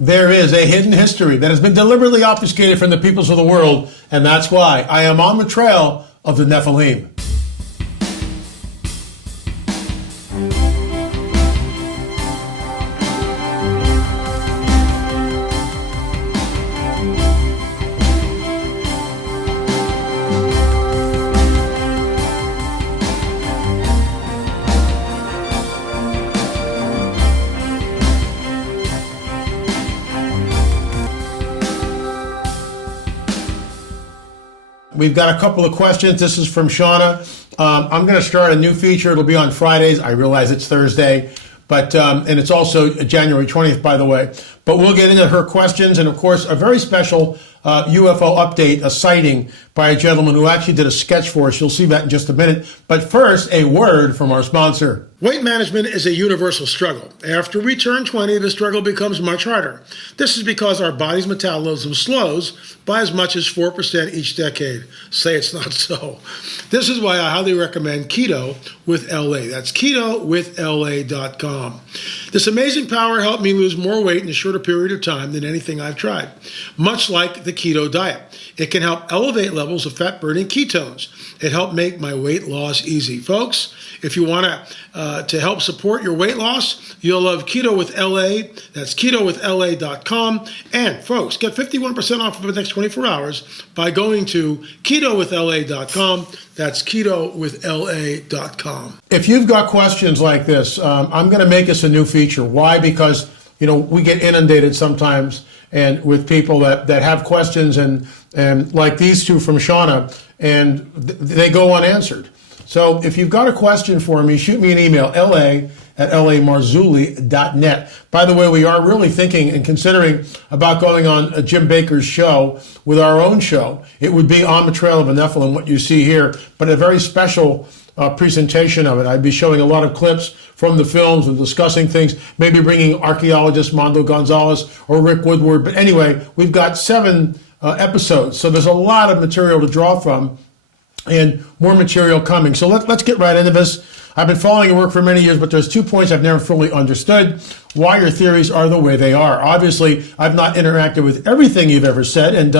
There is a hidden history that has been deliberately obfuscated from the peoples of the world, and that's why I am on the trail of the Nephilim. We've got a couple of questions. This is from Shauna. I'm going to start a new feature. It'll be on Fridays. I realize it's Thursday, but and it's also January 20th, by the way. But we'll get into her questions, and of course, a very special UFO update, a sighting by a gentleman who actually did a sketch for us. You'll see that in just a minute. But first, a word from our sponsor. Weight management is a universal struggle. After we turn 20, the struggle becomes much harder. This is because our body's metabolism slows by as much as 4% each decade. Say it's not so. This is why I highly recommend Keto with LA. That's ketowithla.com. This amazing power helped me lose more weight in a shorter period of time than anything I've tried. Much like the keto diet, it can help elevate levels of fat-burning ketones. It helped make my weight loss easy. Folks, if you want to help support your weight loss, you'll love Keto with LA. That's ketowithla.com. And folks, get 51% off for the next 24 hours by going to ketowithla.com. That's ketowithla.com. If you've got questions like this, I'm going to make this a new feature. Why? Because, we get inundated sometimes and with people that have questions and like these two from Shauna, and they go unanswered. So if you've got a question for me, shoot me an email, la@lamarzulli.net. By the way, we are really thinking and considering about going on Jim Bakker's show with our own show. It would be On the Trail of a Nephilim, what you see here, but a very special presentation of it. I'd be showing a lot of clips from the films and discussing things, maybe bringing archaeologist Mondo Gonzalez or Rick Woodward. But anyway, we've got 7 episodes, so there's a lot of material to draw from and more material coming. So let's get right into this. I've been following your work for many years, but there's 2 points I've never fully understood. Why your theories are the way they are. Obviously, I've not interacted with everything you've ever said, and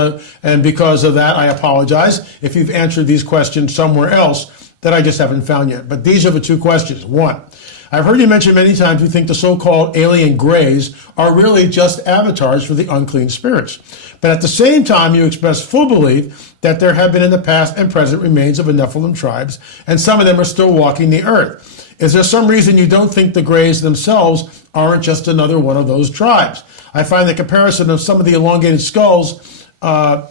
because of that, I apologize if you've answered these questions somewhere else that I just haven't found yet. But these are the 2 questions. 1, I've heard you mention many times you think the so-called alien grays are really just avatars for the unclean spirits. But at the same time, you express full belief that there have been in the past and present remains of the Nephilim tribes, and some of them are still walking the earth. Is there some reason you don't think the grays themselves aren't just another one of those tribes? I find the comparison of some of the elongated skulls to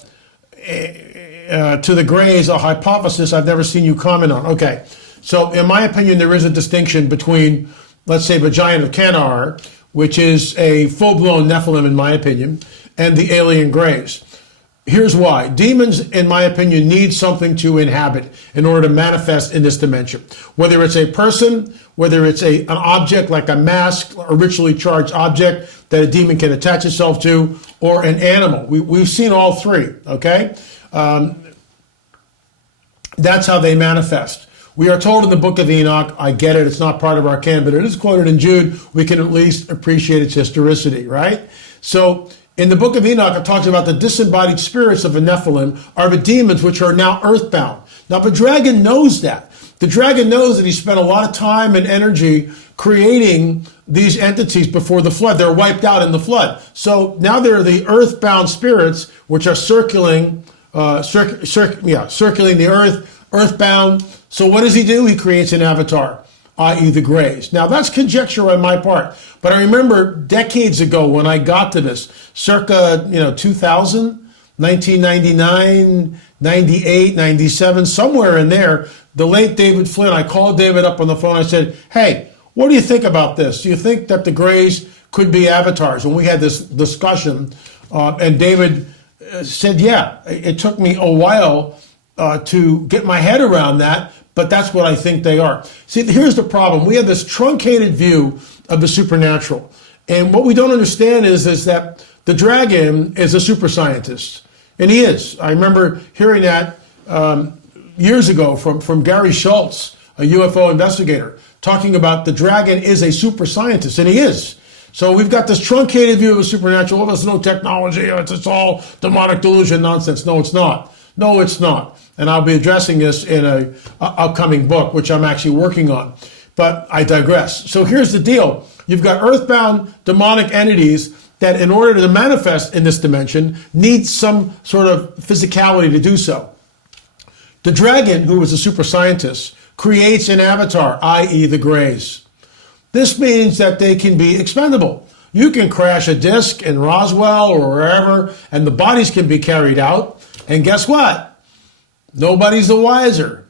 the grays a hypothesis I've never seen you comment on. Okay, so in my opinion, there is a distinction between, let's say, the Giant of Canar, which is a full-blown Nephilim in my opinion, and the alien grays. Here's why. Demons, in my opinion, need something to inhabit in order to manifest in this dimension. Whether it's a person, whether it's an object like a mask, a ritually charged object that a demon can attach itself to, or an animal. We've seen all 3, okay? That's how they manifest. We are told in the book of Enoch, I get it, it's not part of our canon, but it is quoted in Jude, we can at least appreciate its historicity, right? So in the book of Enoch, it talks about the disembodied spirits of the Nephilim are the demons which are now earthbound. Now the dragon knows that. The dragon knows that he spent a lot of time and energy creating these entities before the flood. They're wiped out in the flood. So now they're the earthbound spirits which are circling the earth, earthbound. So what does he do? He creates an avatar, i.e. the grays. Now that's conjecture on my part, but I remember decades ago when I got to this, circa 2000, 1999, 98, 97, somewhere in there, the late David Flynn, I called David up on the phone. I said, hey, what do you think about this? Do you think that the grays could be avatars? And we had this discussion, and David said, yeah. It took me a while to get my head around that, but that's what I think they are. See, here's the problem. We have this truncated view of the supernatural. And what we don't understand is that the dragon is a super scientist. And he is. I remember hearing that years ago from Gary Schultz, a UFO investigator, talking about the dragon is a super scientist, and he is. So we've got this truncated view of the supernatural. Oh, there's no technology. It's all demonic delusion nonsense. No, it's not. No, it's not. And I'll be addressing this in a upcoming book, which I'm actually working on. But I digress. So here's the deal. You've got earthbound demonic entities that, in order to manifest in this dimension, need some sort of physicality to do so. The dragon, who was a super scientist, creates an avatar, i.e. the Greys. This means that they can be expendable. You can crash a disc in Roswell or wherever, and the bodies can be carried out. And guess what? Nobody's the wiser.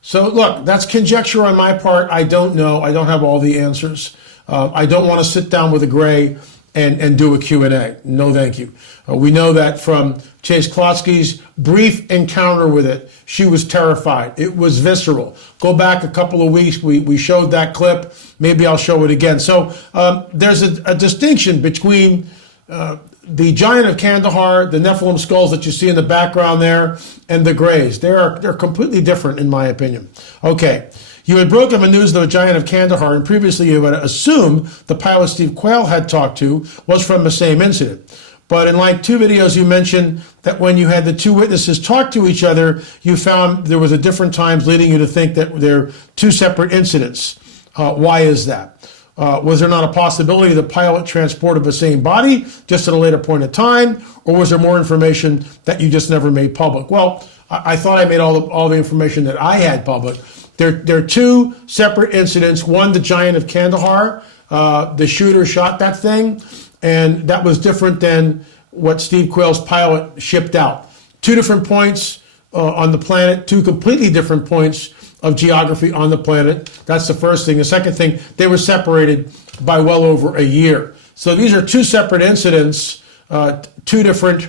So look, that's conjecture on my part. I don't know. I don't have all the answers. I don't want to sit down with a Grey and do a Q&A. No, thank you. We know that from Chase Klotsky's brief encounter with it. She was terrified. It was visceral. Go back a couple of weeks. We showed that clip. Maybe I'll show it again. So there's a distinction between the Giant of Kandahar, the Nephilim skulls that you see in the background there, and the Greys. They're completely different, in my opinion. Okay. You had broken the news of the Giant of Kandahar, and previously you had assumed the pilot Steve Quayle had talked to was from the same incident. But in like 2 videos, you mentioned that when you had the 2 witnesses talk to each other, you found there was a different times leading you to think that they're 2 separate incidents. Why is that? Was there not a possibility the pilot transported the same body just at a later point in time, or was there more information that you just never made public? Well, I thought I made all the information that I had public. There are 2 separate incidents. One, the Giant of Kandahar, the shooter shot that thing, and that was different than what Steve Quayle's pilot shipped out. 2 different points on the planet, 2 completely different points of geography on the planet. That's the first thing. The second thing, they were separated by well over a year. So these are 2 separate incidents, 2 different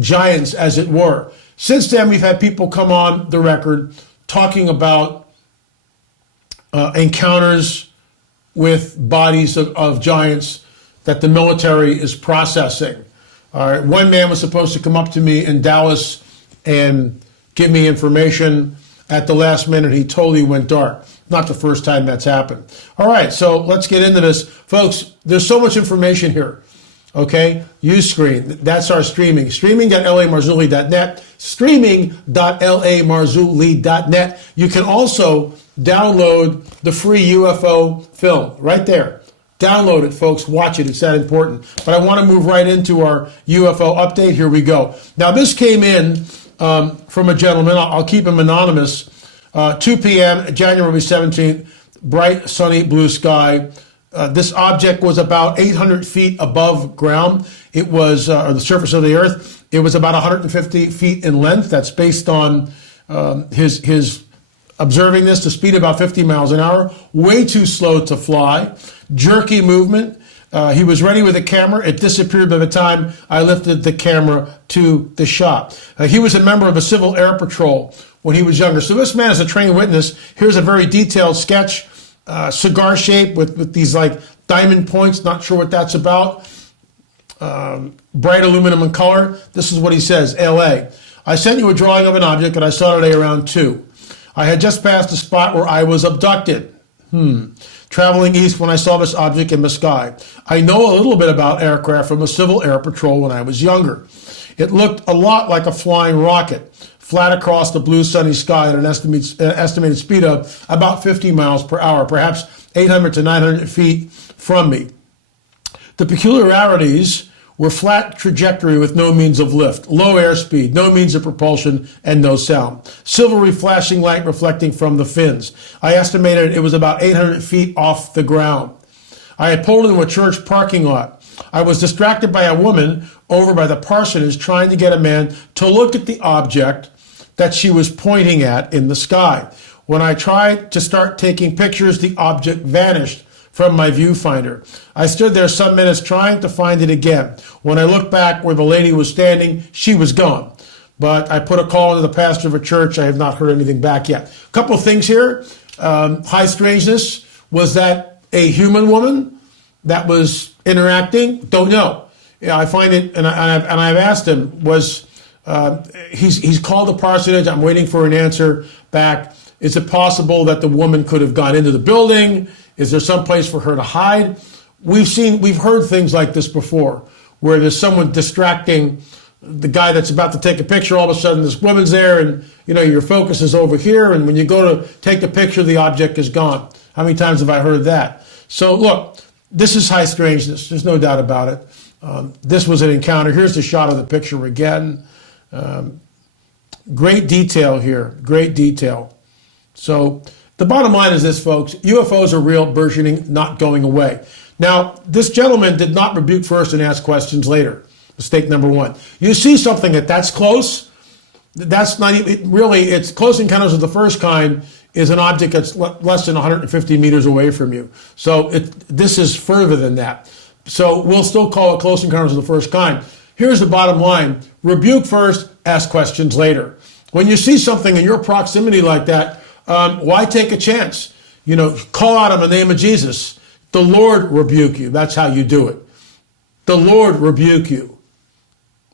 giants, as it were. Since then, we've had people come on the record talking about encounters with bodies of giants that the military is processing. All right, one man was supposed to come up to me in Dallas and give me information. At the last minute, he totally went dark. Not the first time that's happened. All right, so let's get into this. Folks, there's so much information here. Okay, Uscreen, that's our streaming. Streaming.lamarzulli.net, streaming.lamarzulli.net. You can also download the free UFO film right there. Download it, folks. Watch it. It's that important. But I want to move right into our UFO update. Here we go. Now, this came in from a gentleman. I'll keep him anonymous. 2 p.m., January 17th, bright, sunny, blue sky. This object was about 800 feet above ground. It was, or the surface of the earth. It was about 150 feet in length. That's based on his observing this, the speed about 50 miles an hour. Way too slow to fly. Jerky movement. He was ready with a camera. It disappeared by the time I lifted the camera to the shot. He was a member of the Civil Air Patrol when he was younger. So this man is a trained witness. Here's a very detailed sketch. Cigar shape with these like diamond points. Not sure what that's about. Bright aluminum in color. This is what he says. LA. I sent you a drawing of an object that I saw today around 2. I had just passed the spot where I was abducted. Traveling east when I saw this object in the sky. I know a little bit about aircraft from the Civil Air Patrol when I was younger. It looked a lot like a flying rocket, flat across the blue sunny sky at an estimated speed of about 50 miles per hour, perhaps 800 to 900 feet from me. The peculiarities were flat trajectory with no means of lift, low airspeed, no means of propulsion, and no sound. Silvery flashing light reflecting from the fins. I estimated it was about 800 feet off the ground. I had pulled into a church parking lot. I was distracted by a woman over by the parsonage trying to get a man to look at the object that she was pointing at in the sky. When I tried to start taking pictures, the object vanished from my viewfinder. I stood there some minutes trying to find it again. When I looked back where the lady was standing, she was gone. But I put a call into the pastor of a church. I have not heard anything back yet. A couple of things here. High strangeness. Was that a human woman that was interacting? Don't know. Yeah, I find it, and I've asked him, he's called the parsonage. I'm waiting for an answer back. Is it possible that the woman could have gone into the building? Is there some place for her to hide? we've heard things like this before, where there's someone distracting the guy that's about to take a picture. All of a sudden, this woman's there, and your focus is over here, and when you go to take the picture, the object is gone. How many times have I heard that? So look, this is high strangeness. There's no doubt about it. This was an encounter. Here's the shot of the picture again. Great detail here. Great detail. So the bottom line is this, folks. UFOs are real, burgeoning, not going away. Now, this gentleman did not rebuke first and ask questions later. Mistake number one. You see something that's close, that's not even, really, it's close encounters of the first kind is an object that's less than 150 meters away from you. So this is further than that. So we'll still call it close encounters of the first kind. Here's the bottom line. Rebuke first, ask questions later. When you see something in your proximity like that, why take a chance? Call out in the name of Jesus. The Lord rebuke you. That's how you do it. The Lord rebuke you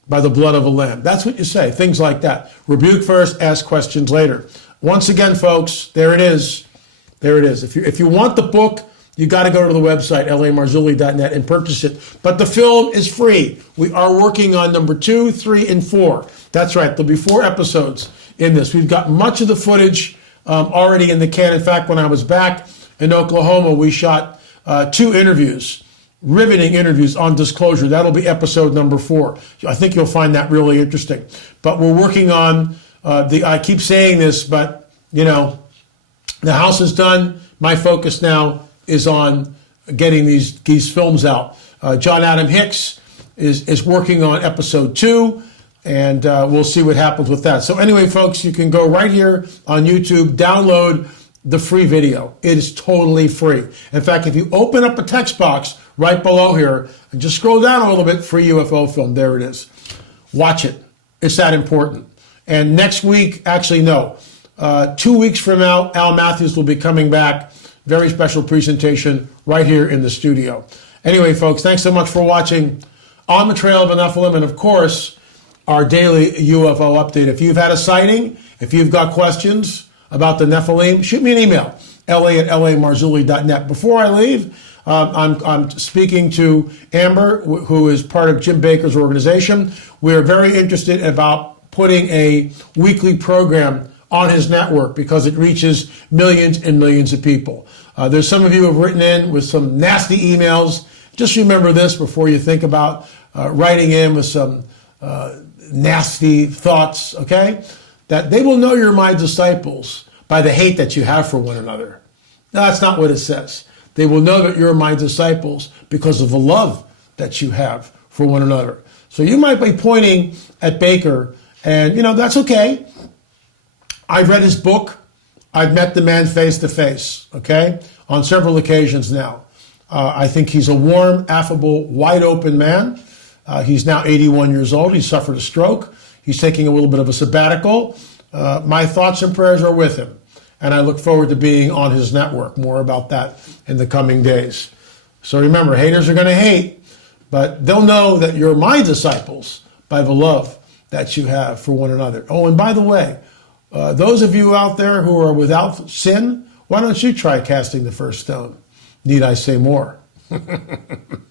by the blood of a lamb. That's what you say. Things like that. Rebuke first, ask questions later. Once again, folks, there it is. There it is. If you want the book, you got to go to the website, lamarzulli.net, and purchase it. But the film is free. We are working on number 2, 3, and 4. That's right. There'll be 4 episodes in this. We've got much of the footage already in the can. In fact, when I was back in Oklahoma, we shot 2 interviews, riveting interviews on disclosure. That'll be episode number 4. I think you'll find that really interesting. But we're working on I keep saying this, but the house is done. My focus now is on getting these films out. John Adam Hicks is working on episode 2, and we'll see what happens with that. So anyway, folks, you can go right here on YouTube, download the free video. It is totally free. In fact, if you open up a text box right below here and just scroll down a little bit, free UFO film, there it is. Watch it. It's that important. And next week, actually no, 2 weeks from now, Al Matthews will be coming back. Very special presentation right here in the studio. Anyway, folks, thanks so much for watching On the Trail of a Nephilim, and of course, our daily UFO update. If you've had a sighting, if you've got questions about the Nephilim, shoot me an email, la@lamarzulli.net. Before I leave, I'm speaking to Amber, who is part of Jim Bakker's organization. We're very interested about putting a weekly program on his network because it reaches millions and millions of people. There's some of you who have written in with some nasty emails. Just remember this before you think about writing in with some nasty thoughts, okay? That they will know you're my disciples by the hate that you have for one another. No, that's not what it says. They will know that you're my disciples because of the love that you have for one another. So you might be pointing at Bakker, and that's okay. I've read his book. I've met the man face to face, okay, on several occasions now. I think he's a warm, affable, wide open man. He's now 81 years old. He suffered a stroke. He's taking a little bit of a sabbatical. My thoughts and prayers are with him, and I look forward to being on his network. More about that in the coming days. So remember, haters are going to hate, but they'll know that you're my disciples by the love that you have for one another. Oh, and by the way, those of you out there who are without sin, why don't you try casting the first stone? Need I say more?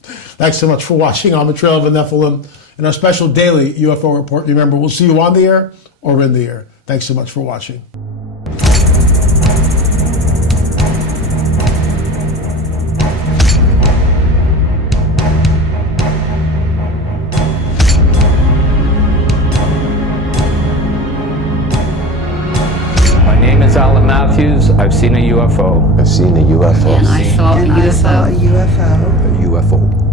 Thanks so much for watching On the Trail of a Nephilim and our special daily UFO report. Remember, we'll see you on the air or in the air. Thanks so much for watching. Matthews, I've seen a UFO. I've seen a UFO. And I saw a UFO. A UFO.